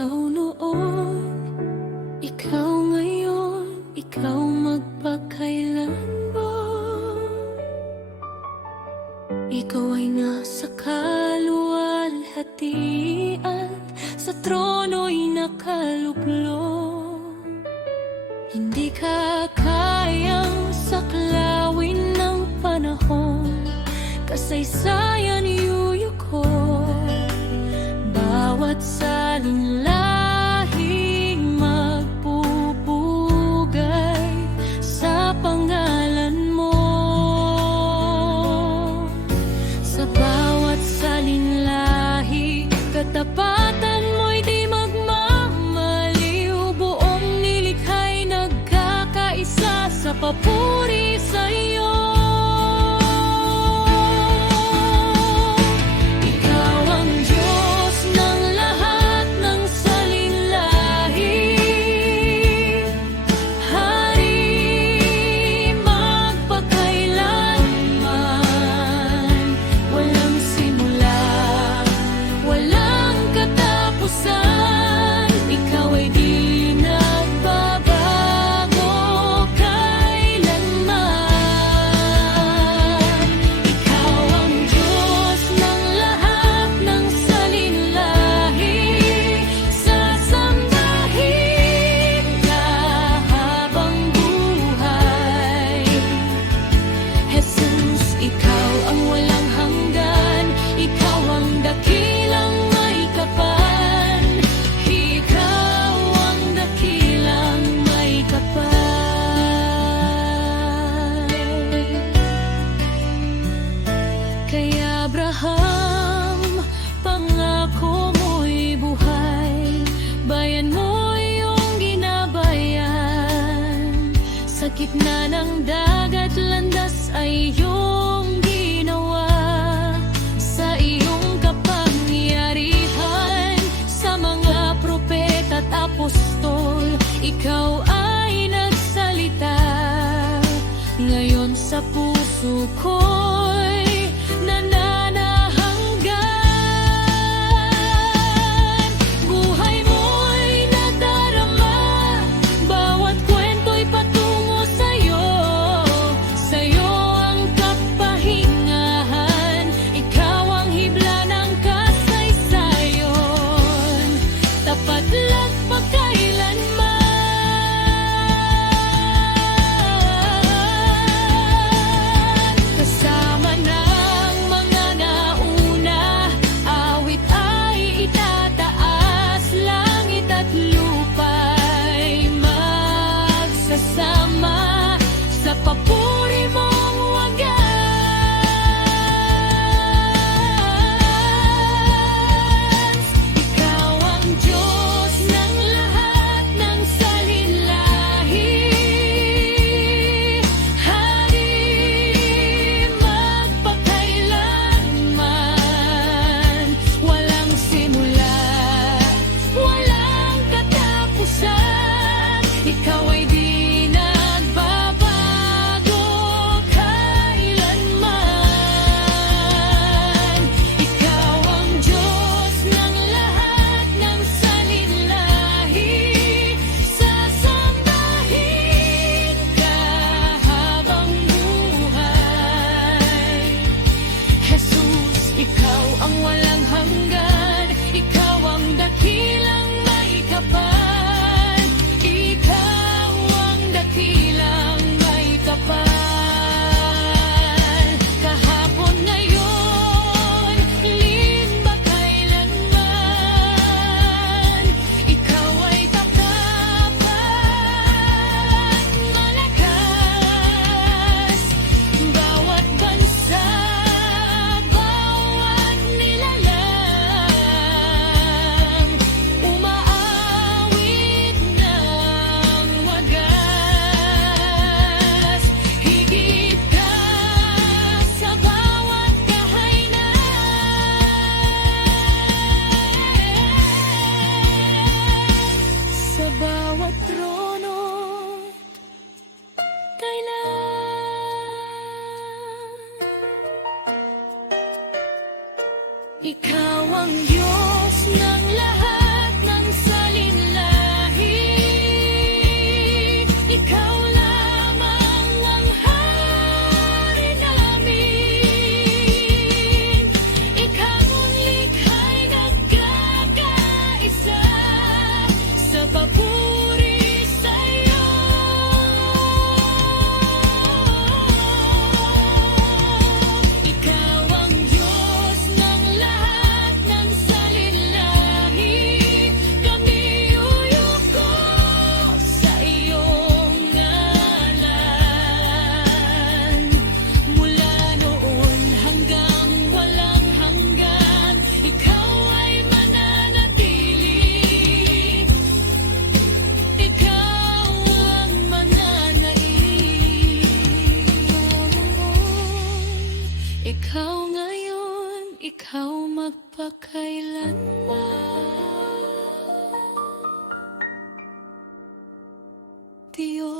Ikaw noon, ikaw ngayon, ikaw magpakailanman. Ikaw ay nasa kaluwalhatian, sa trono'y nakalublog. Hindi ka kayang saklawin ng panahon, kasaysayan yuyuko. Bawat salinlahing magpupugay sa pangalan mo. Sa bawat salinlahi, katapatan mo'y di magmamaliw. Buong nilikha'y nagkakaisa sa papuri sa'yo. Abraham, pangako mo'y buhay, bayan mo iyong ginabayan. Sa gitna ng dagat, landas ay iyong ginawa. Sa iyong kapangyarihan, sa mga propeta at apostol, ikaw ay nagsalita. Ngayon sa puso ko'y ikaw ang Diyos ng lahat ng Ikaw ngayon, ikaw magpakailanman. Diyos